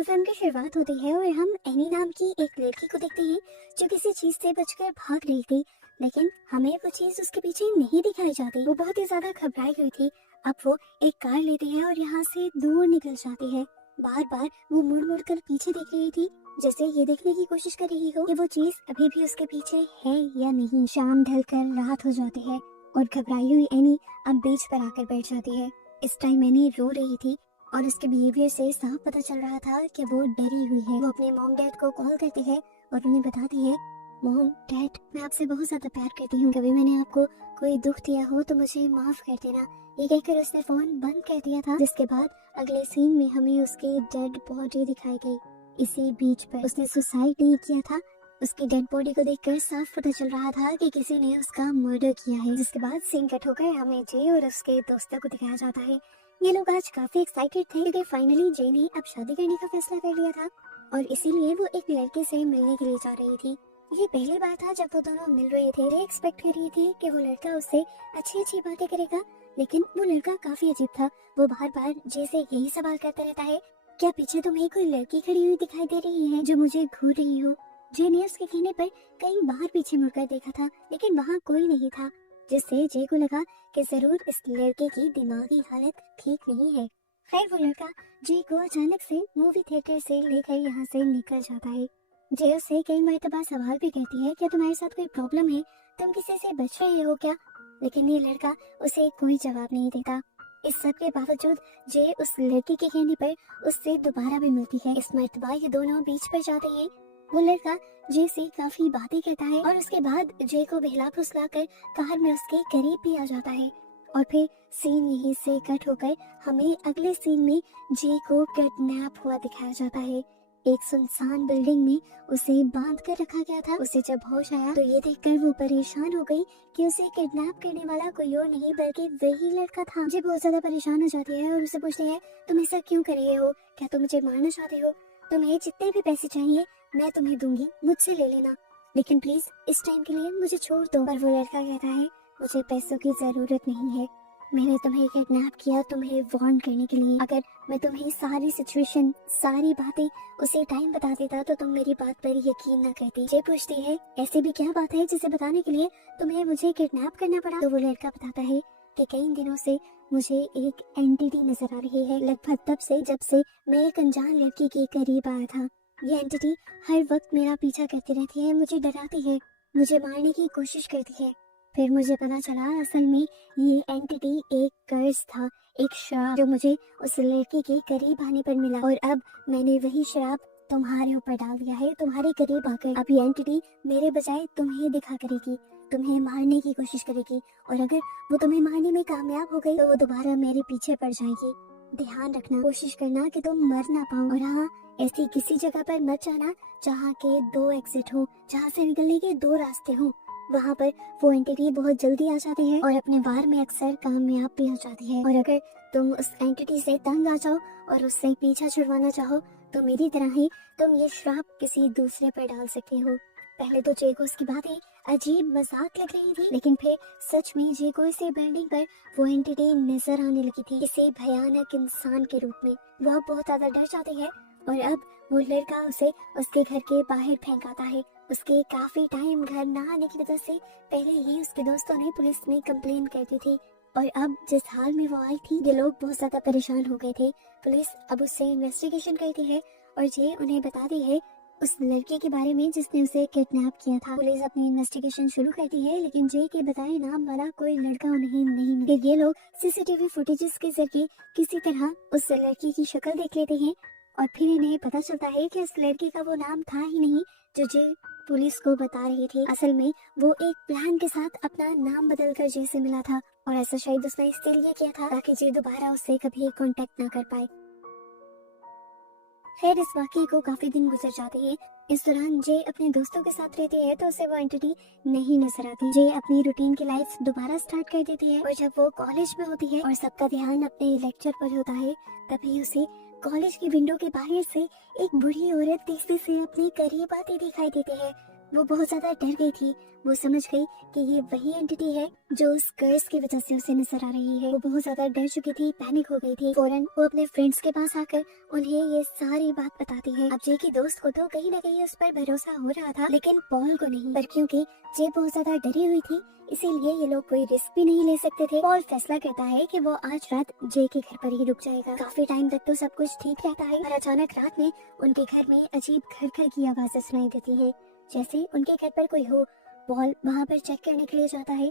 तो फिल्म की शुरुआत होती है और हम एनी नाम की एक लड़की को देखते हैं जो किसी चीज से बचकर भाग रही थी, लेकिन हमें वो चीज उसके पीछे नहीं दिखाई जाती। वो बहुत ही ज्यादा घबराई हुई थी। अब वो एक कार लेती है और यहाँ से दूर निकल जाती है। बार बार वो मुड़ मुड़ कर पीछे देख रही थी, जैसे ये देखने की कोशिश कर रही हो कि वो चीज अभी भी उसके पीछे है या नहीं। शाम ढलकर रात हो जाती है और घबराई हुई एनी अब बीच पर आकर बैठ जाती है। इस टाइम एनी रो रही थी और उसके बिहेवियर से साफ पता चल रहा था कि वो डरी हुई है। वो अपने मॉम डैड को कॉल करती है और उन्हें बताती है, मॉम डैड, मैं आपसे बहुत ज्यादा प्यार करती हूँ। कभी मैंने आपको कोई दुख दिया हो तो मुझे माफ कर देना। ये कहकर उसने फोन बंद कर दिया था, जिसके बाद अगले सीन में हमें उसकी डेड बॉडी दिखाई गई। इसी बीच पर उसने सुसाइड नहीं किया था। उसकी डेड बॉडी को देखकर साफ पता चल रहा था कि किसी ने उसका मर्डर किया है। जिसके बाद सीन कट होकर हमें जे और उसके दोस्तों को दिखाया जाता है। ये लोग आज काफी एक्साइटेड थे क्योंकि फाइनली जे ने अब शादी करने का फैसला कर लिया था और इसीलिए वो एक लड़के से मिलने के लिए जा रही थी। ये पहली बार था जब वो दोनों मिल रहे थे। वे एक्सपेक्ट कर रही थी कि वो लड़का उससे अच्छी अच्छी बातें करेगा, लेकिन वो लड़का काफी अजीब था। वो बार बार जे से यही सवाल करता रहता है, क्या पीछे तुम्हें कोई लड़की खड़ी हुई दिखाई दे रही है जो मुझे घूर रही हो? जे ने उसके कहने पर कई बार पीछे मुड़कर देखा था, लेकिन वहाँ कोई नहीं था, जिससे जे को लगा कि जरूर इस लड़के की दिमागी हालत ठीक नहीं है। खैर वो लड़का जे को अचानक से मूवी थिएटर से लेकर यहाँ से निकल जाता है। जे उससे कई मर्तबा सवाल भी करती है, क्या तुम्हारे साथ कोई प्रॉब्लम है, तुम किसी से बच रहे हो क्या? लेकिन ये लड़का उसे कोई जवाब नहीं देता। इस सब के बावजूद जे उस लड़की के कहने पर उससे दोबारा भी मिलती है। इस मर्तबा ये दोनों बीच पर जाते हैं। वो लड़का जे से काफी बातें करता है और उसके बाद जे को बहला फुसला कर कार में उसके करीब भी आ जाता है। और फिर सीन यहीं से कट होकर हमें अगले सीन में जे को किडनैप हुआ दिखाया जाता है। एक सुनसान बिल्डिंग में उसे बांध कर रखा गया था। उसे जब होश आया तो ये देखकर वो परेशान हो गई कि उसे किडनैप करने वाला कोई और नहीं बल्कि वही लड़का था। जे बहुत ज्यादा परेशान हो जाती है और उसे पूछती है, तुम ऐसा क्यों कर रहे हो? क्या तुम मुझे मारना चाहते हो? तुम्हें जितने भी पैसे चाहिए मैं तुम्हें दूंगी, मुझसे ले लेना, लेकिन प्लीज इस टाइम के लिए मुझे छोड़ दो। पर वो लड़का कहता है, मुझे पैसों की जरूरत नहीं है, मैंने तुम्हें किडनैप किया तुम्हें वार्न करने के लिए। अगर मैं तुम्हें सारी सिचुएशन सारी बातें उसी टाइम बता देता तो तुम मेरी बात पर यकीन न करती। जे पूछती है, ऐसी भी क्या बात है जिसे बताने के लिए तुम्हें मुझे किडनैप करना पड़ा? तो वो लड़का बताता है कि कई दिनों से मुझे एक एंटिटी नजर आ रही है, लगभग तब से जब से मैं एक अनजान लड़की के करीब आया था। ये एंटिटी हर वक्त मेरा पीछा करती रहती है, मुझे डराती है, मुझे मारने की कोशिश करती है। फिर मुझे पता चला असल में ये एंटिटी एक कर्ज था, एक श्राप जो मुझे उस लड़की के करीब आने पर मिला और अब मैंने वही श्राप तुम्हारे ऊपर डाल दिया है, तुम्हारे करीब आकर। अब ये एंटिटी मेरे बजाय तुम्हें दिखा करेगी, तुम्हें मारने की कोशिश करेगी और अगर वो तुम्हें मारने में कामयाब हो गई तो वो दोबारा मेरे पीछे पड़ जाएगी। ध्यान रखना, कोशिश करना कि तुम मर ना पाओ और हाँ, ऐसी किसी जगह पर मत जाना जहाँ के 2 एग्जिट हो, जहाँ से निकलने के 2 रास्ते हो। वहाँ पर वो एंटिटी बहुत जल्दी आ जाती है और अपने वार में अक्सर कामयाब भी हो जाती है। और अगर तुम उस एंटिटी से तंग आ जाओ और उससे पीछा छुड़वाना चाहो तो मेरी तरह ही तुम ये श्राप किसी दूसरे पर डाल सकते हो। पहले तो जे को उसकी बातें अजीब मजाक लग रही थी, लेकिन फिर सच में जे को इसी बिल्डिंग पर वो एंटिटी नजर आने लगी थी, किसी भयानक इंसान के रूप में। वह बहुत ज्यादा डर जाती है और अब वो लड़का उसे उसके घर के बाहर फेंक आता है। उसके काफी टाइम घर न आने की वजह से पहले ही उसके दोस्तों ने पुलिस में कंप्लेन कर दी थी और अब जिस हाल में वो आई थी ये लोग बहुत ज्यादा परेशान हो गए थे। पुलिस अब उससे इन्वेस्टिगेशन करती है और जे उन्हें बताती है उस लड़के के बारे में जिसने उसे किडनैप किया था। पुलिस अपनी इन्वेस्टिगेशन शुरू करती है, लेकिन जे के बताए नाम वाला कोई लड़का उन्हें नहीं मिला। ये लोग सीसीटीवी फुटेजेस के जरिए किसी तरह उस लड़की की शक्ल देख लेते हैं और फिर इन्हें पता चलता है कि उस लड़के का वो नाम था ही नहीं जो जे पुलिस को बता रहे थे। असल में वो एक प्लान के साथ अपना नाम बदलकर जे से मिला था और ऐसा शायद उसने इसलिए किया था ताकि जे दोबारा उससे कभी कांटेक्ट ना कर पाए। खैर इस वाकये को काफी दिन गुजर जाते हैं। इस दौरान जे अपने दोस्तों के साथ रहती है तो उसे वो एंटिटी नहीं नजर आती। जे अपनी रूटीन की लाइफ दोबारा स्टार्ट कर देती है और जब वो कॉलेज में होती है और सबका ध्यान अपने लेक्चर पर होता है तभी उसे कॉलेज की विंडो के बाहर से एक बूढ़ी औरत तेजी से अपने करीब आती दिखाई देती है। वो बहुत ज्यादा डर गई थी। वो समझ गई कि ये वही एंटिटी है जो उस कर्स की वजह से उसे नजर आ रही है। वो बहुत ज्यादा डर चुकी थी, पैनिक हो गई थी। फौरन वो अपने फ्रेंड्स के पास आकर उन्हें ये सारी बात बताती है। अब जे की दोस्त को तो कहीं ना कहीं उस पर भरोसा हो रहा था, लेकिन पॉल को नहीं। पर क्योंकि जे बहुत ज्यादा डरी हुई थी, इसीलिए ये लोग कोई रिस्क भी नहीं ले सकते थे। पॉल फैसला करता है कि वो आज रात जे के घर पर ही रुक जाएगा। काफी टाइम तक तो सब कुछ ठीक रहता है, और अचानक रात में उनके घर में अजीब घर घर की आवाजें सुनाई देती है, जैसे उनके घर पर कोई हो। पॉल वहाँ पर चेक करने के लिए जाता है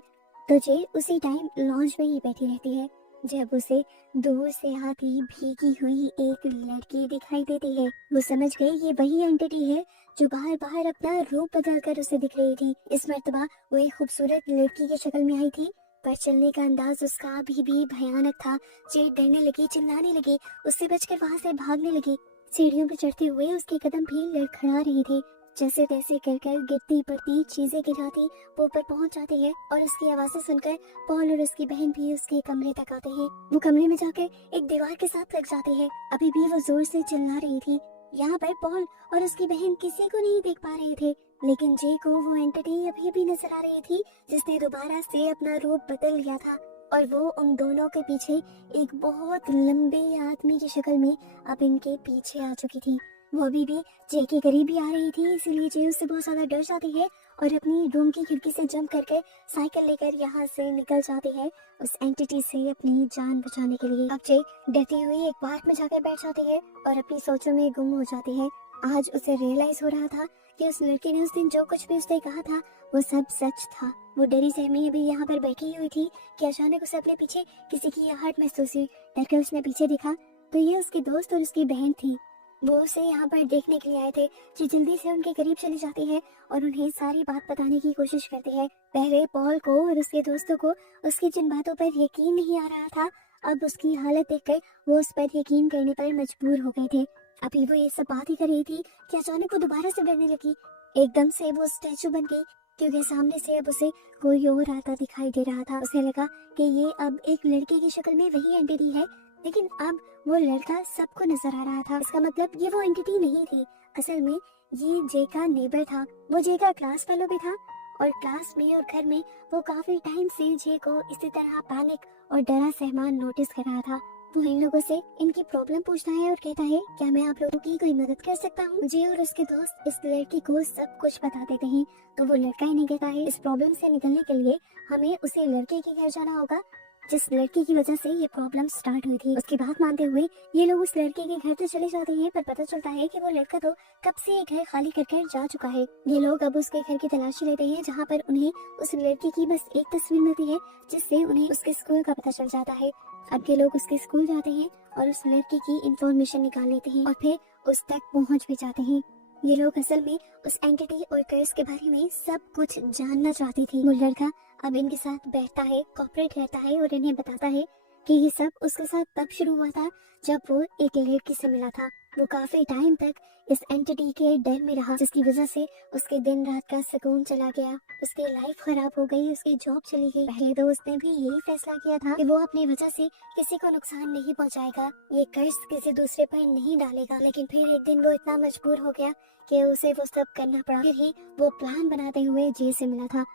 तो जे उसी टाइम लॉन्च में ही बैठी रहती है, जब उसे दूर से आती भीगी हुई एक लड़की दिखाई देती है। वो समझ गई ये वही एंटिटी है जो बाहर बाहर अपना रूप बदलकर उसे दिख रही थी। इस मर्तबा वो एक खूबसूरत लड़की की शक्ल में आई थी, पर चलने का अंदाज उसका अभी भी भयानक था। जे डरने लगी, चिल्लाने लगी, उससे बचकर वहाँ से भागने लगी। सीढ़ियों पर चढ़ते हुए उसके कदम भी लड़खड़ा रहे थे। जैसे तैसे कर गिरती पड़ती चीजें गिराती वो ऊपर पहुंच जाती है, और उसकी आवाजें सुनकर पॉल और उसकी बहन भी उसके कमरे तक आते हैं। वो कमरे में जाकर एक दीवार के साथ लग जाती है। अभी भी वो जोर से चिल्ला रही थी। यहाँ पर पॉल और उसकी बहन किसी को नहीं देख पा रहे थे, लेकिन जे को वो एंटिटी अभी भी नजर आ रही थी जिसने दोबारा से अपना रूप बदल लिया था, और वो उन दोनों के पीछे एक बहुत लंबे आदमी की शक्ल में अब इनके पीछे आ चुकी थी। वो अभी भी जे के करीब ही आ रही थी, इसीलिए जे उससे बहुत ज्यादा डर जाती है और अपनी रूम की खिड़की से जंप करके साइकिल लेकर यहाँ से निकल जाती है उस एंटिटी से अपनी जान बचाने के लिए। अब जे डरती हुई एक पार्क में जाकर बैठ जाती है और अपनी सोचों में गुम हो जाती है। आज उसे रियलाइज हो रहा था कि उस लड़की ने उस दिन जो कुछ भी उसने कहा था वो सब सच था। वो डरी सहमी अभी यहाँ पर बैठी हुई थी कि अचानक उसे अपने पीछे किसी की आहट महसूस हुई। डरकर उसने पीछे देखा तो ये उसके दोस्त और उसकी बहन थी। वो उसे यहाँ पर देखने के लिए आए थे। जो जल्दी से उनके करीब चली जाती है और उन्हें सारी बात बताने की कोशिश करती है। पहले पॉल को और उसके दोस्तों को उसकी जिन बातों पर यकीन नहीं आ रहा था, अब उसकी हालत देखकर वो उस पर यकीन करने पर मजबूर हो गए थे। अभी वो ये सब बात ही कर रही थी कि अचानक वो दोबारा से डरने लगी। एकदम से वो स्टैचू बन गई, क्योंकि सामने से अब उसे कोई और आता दिखाई दे रहा था। उसे लगा कि ये अब एक लड़के की शक्ल में वही एंटिटी है, लेकिन अब वो लड़का सबको नजर आ रहा था। इसका मतलब ये वो एंटिटी नहीं थी, असल में ये जे का नेबर था। वो जे का क्लास फेलो भी था, और क्लास में और घर में वो काफी टाइम से जे को इसी तरह पैनिक और डरा सहमान नोटिस कर रहा था। वो इन लोगों से इनकी प्रॉब्लम पूछता है और कहता है, क्या मैं आप लोगों की कोई मदद कर सकता हूँ? जे और उसके दोस्त इस लड़की को सब कुछ बता देते हैं, तो वो लड़का इन्हें कहता है इस प्रॉब्लम से निकलने के लिए हमें उसी लड़के के घर जाना होगा जिस लड़की की वजह से ये प्रॉब्लम स्टार्ट हुई थी। उसकी बात मानते हुए ये लोग उस लड़के के घर तो चले जाते हैं, पर पता चलता है कि वो लड़का तो कब से ये घर खाली कर जा चुका है। ये लोग अब उसके घर की तलाशी लेते हैं, जहाँ पर उन्हें उस लड़की की बस एक तस्वीर मिलती है, जिससे उन्हें उसके स्कूल का पता चल जाता है। अब ये लोग उसके स्कूल जाते हैं और उस लड़की की इंफॉर्मेशन निकाल लेते हैं और फिर उस तक पहुँच भी जाते हैं। ये लोग असल में उस एंटिटी और कर्स के बारे में सब कुछ जानना चाहती थी। वो लड़का अब इनके साथ बैठता है, कोऑपरेट करता है और इन्हें बताता है कि ये सब उसके साथ तब शुरू हुआ था जब वो एक लड़की से मिला था। वो काफी टाइम तक इस एंटिटी के डर में रहा, जिसकी वजह से उसके दिन रात का सुकून चला गया, उसकी लाइफ खराब हो गई, उसकी जॉब चली गई। पहले तो उसने भी यही फैसला किया था कि वो अपनी वजह से किसी को नुकसान नहीं पहुंचाएगा, ये कर्ज किसी दूसरे पर नहीं डालेगा। लेकिन फिर एक दिन वो इतना मजबूर हो गया कि उसे वो सब करना पड़ा। फिर ही वो प्लान बनाते हुए जे से मिला था।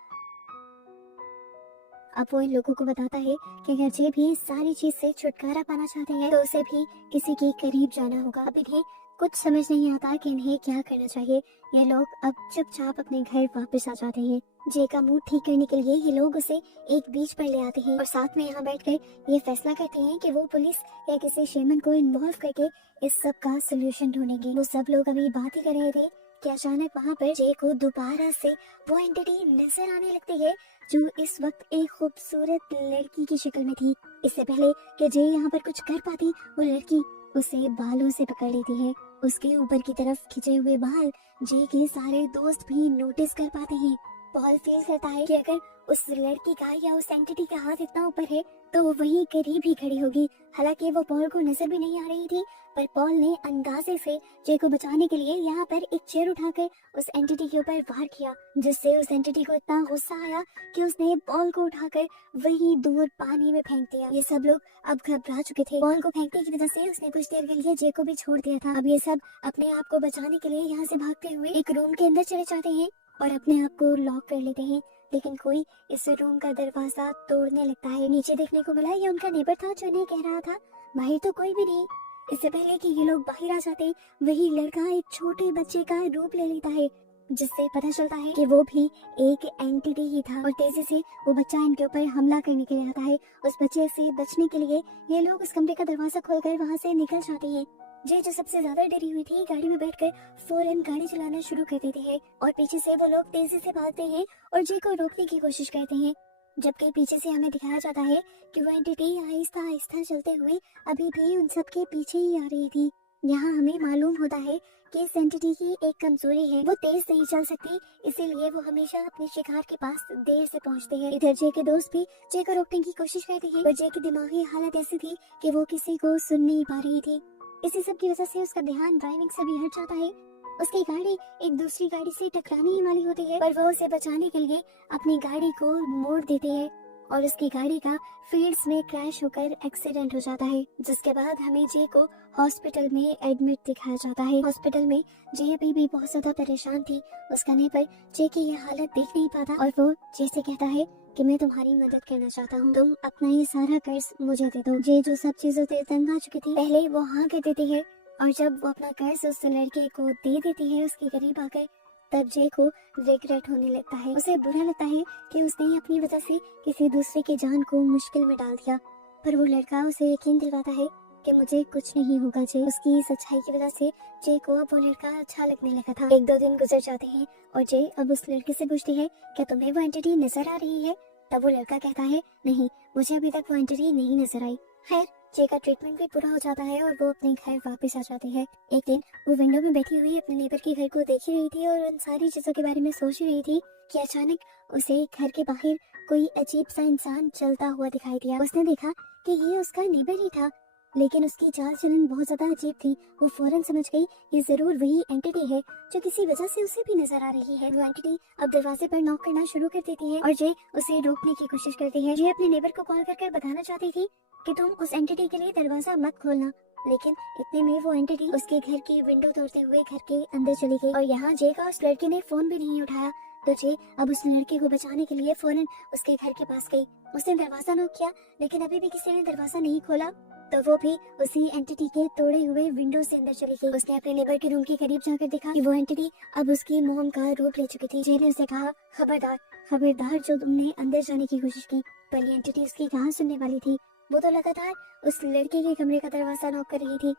अब वो इन लोगों को बताता है कि अगर जे भी इस सारी चीज से छुटकारा पाना चाहते हैं तो उसे भी किसी के करीब जाना होगा। अब इन्हें कुछ समझ नहीं आता कि इन्हें क्या करना चाहिए। ये लोग अब चुपचाप अपने घर वापस आ जाते हैं। जे का मूड ठीक करने के लिए ये लोग उसे एक बीच पर ले आते हैं और साथ में यहाँ बैठकर ये फैसला करते हैं कि वो पुलिस या किसी शेमन को इन्वॉल्व करके इस सब का सोल्यूशन ढूंढेंगे। वो सब लोग अभी बात ही कर रहे थे कि अचानक वहाँ पर जे को दोबारा से वो एंटिटी नजर आने लगती है जो इस वक्त एक खूबसूरत लड़की की शक्ल में थी। इससे पहले कि जे यहाँ पर कुछ कर पाती, वो लड़की उसे बालों से पकड़ लेती है। उसके ऊपर की तरफ खिंचे हुए बाल जे के सारे दोस्त भी नोटिस कर पाते हैं। पॉल फील करता है कि अगर उस लड़की का या उस एंटिटी का हाथ इतना ऊपर है तो वो वहीं करीब ही खड़ी होगी। हालांकि वो पॉल को नजर भी नहीं आ रही थी, पर पॉल ने अंदाजे से जे को बचाने के लिए यहाँ पर एक चेयर उठाकर उस एंटिटी के ऊपर वार किया, जिससे उस एंटिटी को इतना गुस्सा आया कि उसने पॉल को उठाकर वही दूर पानी में फेंक दिया। ये सब लोग अब घबरा चुके थे। पॉल को फेंकने की वजह से उसने कुछ देर के लिए जे को भी छोड़ दिया था। अब ये सब अपने आप को बचाने के लिए यहाँ से भागते हुए एक रूम के अंदर चले जाते हैं और अपने आप को लॉक कर लेते हैं। लेकिन कोई इस रूम का दरवाजा तोड़ने लगता है। नीचे देखने को मिला ये उनका नेबर था जो इन्हें कह रहा था बाहर तो कोई भी नहीं। इससे पहले कि ये लोग बाहर आ जाते वही लड़का एक छोटे बच्चे का रूप ले लेता है, जिससे पता चलता है कि वो भी एक एंटिटी ही था और तेजी से वो बच्चा इनके ऊपर हमला करने के लिए आता है। उस बच्चे से बचने के लिए ये लोग उस कमरे का दरवाजा खोलकर वहाँ से निकल जाते हैं। जय जो सबसे ज्यादा डरी हुई थी गाड़ी में बैठकर फौरन गाड़ी चलाना शुरू कर देती है और पीछे से वो लोग तेजी से भागते हैं और जय को रोकने की कोशिश करते हैं। जबकि पीछे से हमें दिखाया जाता है कि वो एंटिटी आहिस्ता आहिस्ता चलते हुए अभी भी उन सबके पीछे ही आ रही थी। यहाँ हमें मालूम होता है कि इस एंटिटी की एक कमजोरी है, वो तेज नहीं चल सकती, इसीलिए वो हमेशा अपने शिकार के पास देर से पहुँचते हैं। इधर जय के दोस्त भी जय को रोकने की कोशिश करते हैं, पर जय की दिमागी हालत ऐसी थी कि वो किसी को सुन नहीं पा रही थी। इसी सब की वजह से उसका ध्यान ड्राइविंग से भी हट जाता है। उसकी गाड़ी एक दूसरी गाड़ी से टकराने ही वाली होती है, पर वो उसे बचाने के लिए अपनी गाड़ी को मोड़ देती है और उसकी गाड़ी का फील्ड्स में क्रैश होकर एक्सीडेंट हो जाता है। जिसके बाद हमें जे को हॉस्पिटल में एडमिट दिखाया जाता है। हॉस्पिटल में जे अभी भी बहुत ज्यादा परेशान थी। उसका नेबर जे की ये हालत देख नहीं पाता और वो जे से कहता है कि मैं तुम्हारी मदद करना चाहता हूँ, तुम अपना ये सारा कर्ज मुझे दे दो। जे जो सब चीजों से तंग आ चुकी थी, पहले वो हाँ कह देती है और जब वो अपना कर्ज उस लड़के को दे देती है उसके करीब आकर, तब जे को रिग्रेट होने लगता है। उसे बुरा लगता है कि उसने अपनी वजह से किसी दूसरे की जान को मुश्किल में डाल दिया, पर वो लड़का उसे यकीन दिलवाता है कि मुझे कुछ नहीं होगा जे। उसकी सच्चाई की वजह से जे को अब वो लड़का अच्छा लगने लगा था। 1-2 दिन गुजर जाते हैं और जे अब उस लड़के से पूछती है क्या तुम्हें वो एंटिटी नजर आ रही है। तब वो लड़का कहता है नहीं, मुझे अभी तक वो एंटिटी नहीं नजर आई। खैर जे का ट्रीटमेंट भी पूरा हो जाता है और वो अपने घर वापस आ जाती है। एक दिन वो विंडो में बैठी हुई अपने नेबर के घर को देख ही रही थी और उन सारी चीजों के बारे में सोच ही रही थी कि अचानक उसे घर के बाहर कोई अजीब सा इंसान चलता हुआ दिखाई दिया। उसने देखा कि ये उसका नेबर ही था, लेकिन उसकी चाल चलन बहुत ज्यादा अजीब थी। वो फौरन समझ गई ये जरूर वही एंटिटी है जो किसी वजह से उसे भी नजर आ रही है। वो एंटिटी अब दरवाजे पर नॉक करना शुरू कर देती है और जे उसे रोकने की कोशिश करती है। जे अपने नेबर को कॉल कर बताना चाहती थी कि तुम उस एंटिटी के लिए दरवाजा मत खोलना, लेकिन इतने में वो एंटिटी उसके घर की विंडो तोड़ते हुए घर के अंदर चली गई और यहाँ जे का उस लड़के ने फोन भी नहीं उठाया। तो जे अब उस लड़के को बचाने के लिए फौरन उसके घर के पास गई। उसने दरवाजा नॉक किया लेकिन अभी भी किसी ने दरवाजा नहीं खोला, तो वो भी उसी एंटिटी के तोड़े हुए विंडो से अंदर चली गई। उसने अपने नेबर के रूम के करीब जाकर देखा कि वो एंटिटी अब उसकी मोम का रूप ले चुकी थी। जे ने उसे कहा खबरदार खबरदार जो तुमने अंदर जाने की कोशिश की। पर ये एंटिटी उसकी कहाँ सुनने वाली थी, वो तो लगातार उस लड़के के कमरे का दरवाजा नॉक कर रही थी।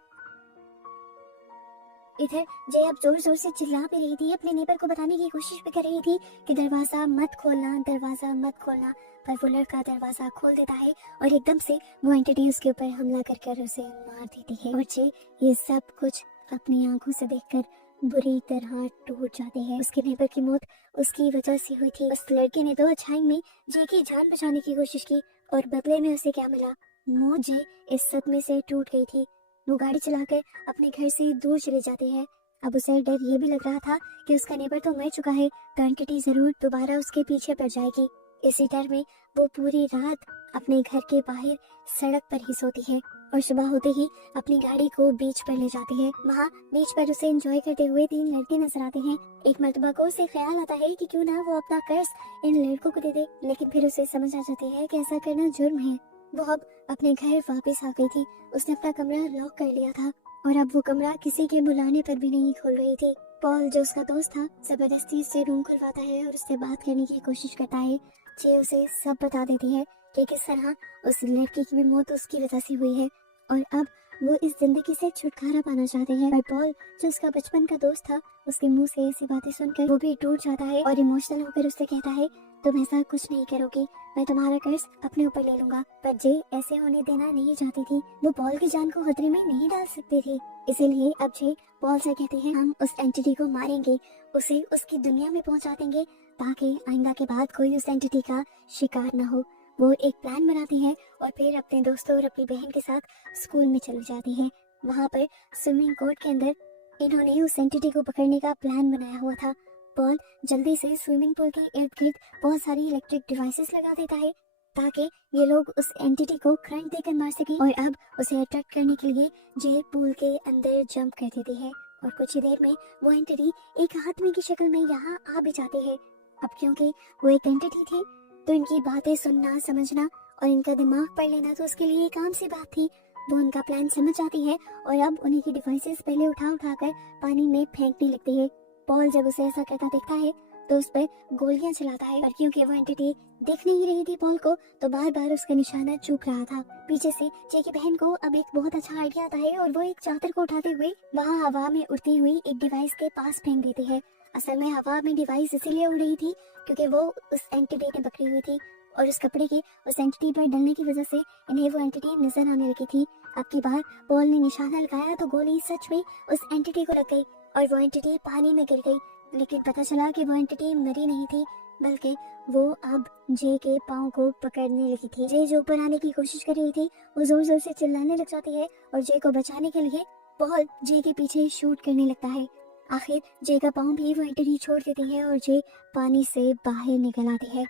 इधर जय अब जोर जोर से चिल्ला भी रही थी, अपने नेबर को बताने की कोशिश भी कर रही थी कि दरवाजा मत खोलना, दरवाजा मत खोलना। पर वो लड़का दरवाजा खोल देता है और एकदम से वो एंटिटी उसके ऊपर हमला कर उसे मार देती है और जय ये सब कुछ अपनी आंखों से देखकर बुरी तरह टूट जाते हैं। उसके नेबर की मौत उसकी वजह से हुई थी। उस लड़के ने तो अचाई में जय की जान बचाने की कोशिश की और बदले में उसे क्या मिला, वो जय इस सदमे से टूट गई थी। वो गाड़ी चलाकर अपने घर से दूर चले जाते हैं। अब उसे डर ये भी लग रहा था कि उसका नेबर तो मर चुका है, तो एंटिटी जरूर दोबारा उसके पीछे पड़ जाएगी। इसी डर में वो पूरी रात अपने घर के बाहर सड़क पर ही सोती है और सुबह होते ही अपनी गाड़ी को बीच पर ले जाती है। वहाँ बीच पर उसे एंजॉय करते हुए 3 लड़के नजर आते हैं। एक मर्तबा को उसे ख्याल आता है कि क्यों ना वो अपना कर्ज इन लड़कों को दे दे, लेकिन फिर उसे समझ आ जाती है कि ऐसा करना जुर्म है। वो अब अपने घर वापस आ गई थी। उसने अपना कमरा लॉक कर लिया था और अब वो कमरा किसी के बुलाने पर भी नहीं खोल रही थी। पॉल जो उसका दोस्त था जबरदस्ती से रूम खुलवाता है और उससे बात करने की कोशिश करता है। जे उसे सब बता देती है कि किस तरह उस लड़की की भी मौत उसकी वजह से हुई है और अब वो इस जिंदगी से छुटकारा पाना चाहते हैं। पर पॉल जो उसका बचपन का दोस्त था, उसके मुंह से ऐसी बातें सुनकर वो भी टूट जाता है और इमोशनल होकर उससे कहता है तुम ऐसा कुछ नहीं करोगी, मैं तुम्हारा कर्ज अपने ऊपर ले लूंगा। पर जे ऐसे होने देना नहीं चाहती थी। वो पॉल की जान को खतरे में नहीं डाल सकती थी, इसीलिए अब जे पॉल से कहते हैं हम उस एंटिटी को मारेंगे, उसे उसकी दुनिया में पहुंचा देंगे ताकि आइंदा के बाद कोई उस एंटिटी का शिकार न हो। वो एक प्लान बनाती है और फिर अपने दोस्तों और अपनी बहन के साथ स्कूल में चली जाती है। वहाँ पर स्विमिंग कोर्ट के अंदर इन्होंने उस एंटिटी को पकड़ने का प्लान बनाया हुआ था। पॉल जल्दी से स्विमिंग पूल के इर्द गिर्द बहुत सारी इलेक्ट्रिक डिवाइसेस लगा देता है ताकि ये लोग उस एंटिटी को करंट देकर मार सकें और अब उसे अट्रैक्ट करने के लिए जे पूल के अंदर जंप कर देती है और कुछ ही देर में वो एंटिटी एक आदमी की शक्ल में यहाँ आ भी जाती है। अब क्योंकि वो एक एंटिटी थी तो इनकी बातें सुनना, समझना और इनका दिमाग पढ़ लेना तो उसके लिए एक आम सी बात थी। वो उनका प्लान समझ जाती है और अब उन्हीं की डिवाइसेस पहले उठाकर पानी में फेंकने लगती है। पॉल जब उसे ऐसा करता देखता है तो उस पर गोलियां चलाता है, और क्योंकि वो एंटिटी देख नहीं रही थी पॉल को तो बार बार उसका निशाना चूक रहा था। पीछे से जे की बहन को अब एक बहुत अच्छा आइडिया आता है और वो एक चादर को उठाते हुए वहाँ हवा में उड़ती हुई एक डिवाइस के पास फेंक देती है। असल में हवा में डिवाइस इसीलिए उड़ रही थी क्योंकि वो उस एंटिटी ने पकड़ी हुई थी और उस कपड़े के उस एंटिटी पर डलने की वजह से इन्हें वो एंटिटी नजर आने लगी थी। अब की बार पॉल ने निशाना लगाया तो गोली सच में उस एंटिटी को लग गई और वो एंटिटी पानी में गिर गई। लेकिन पता चला कि वो एंटिटी मरी नहीं थी, बल्कि वो अब जे के पाँव को पकड़ने लगी थी। जे जो ऊपर आने की कोशिश कर रही थी वो जोर जोर से चिल्लाने लग जाती है और जे को बचाने के लिए पॉल जे के पीछे शूट करने लगता है। आखिर जे का पाँव भी वो एंटिटी छोड़ देती है और जे पानी से बाहर निकल आती है।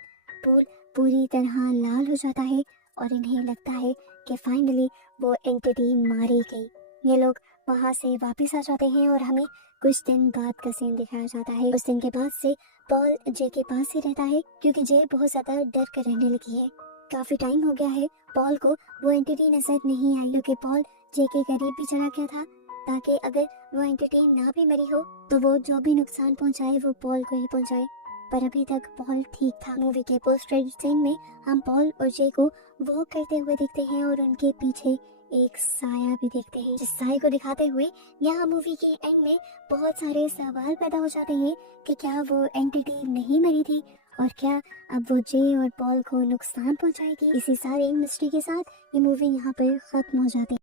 पूल पूरी तरह लाल हो जाता है और इन्हें लगता है कि फाइनली वो एंटिटी मारी गई। ये लोग वहाँ से वापस आ जाते हैं और हमें कुछ दिन बाद का सीन दिखाया जाता है। उस दिन के बाद से पॉल जे के पास ही रहता है क्योंकि जे बहुत ज्यादा डर कर रहने लगी है। काफी टाइम हो गया है पॉल को वो एंटिटी नजर नहीं आई क्योंकि पॉल जे के करीब भी चला गया था ताकि अगर वो एंटिटी ना भी मरी हो तो वो जो भी नुकसान पहुंचाए वो पॉल को ही पहुंचाए। पर अभी तक पॉल ठीक था। मूवी के पोस्ट क्रेडिट सीन में हम पॉल और जे को वॉक करते हुए देखते हैं और उनके पीछे एक साया भी देखते हैं। जिस साए को दिखाते हुए यहाँ मूवी के एंड में बहुत सारे सवाल पैदा हो जाते हैं कि क्या वो एंटिटी नहीं मरी थी और क्या अब वो जे और पॉल को नुकसान पहुंचाएगी। इसी सारी मिस्ट्री के साथ ये मूवी यहाँ पर खत्म हो जाती है।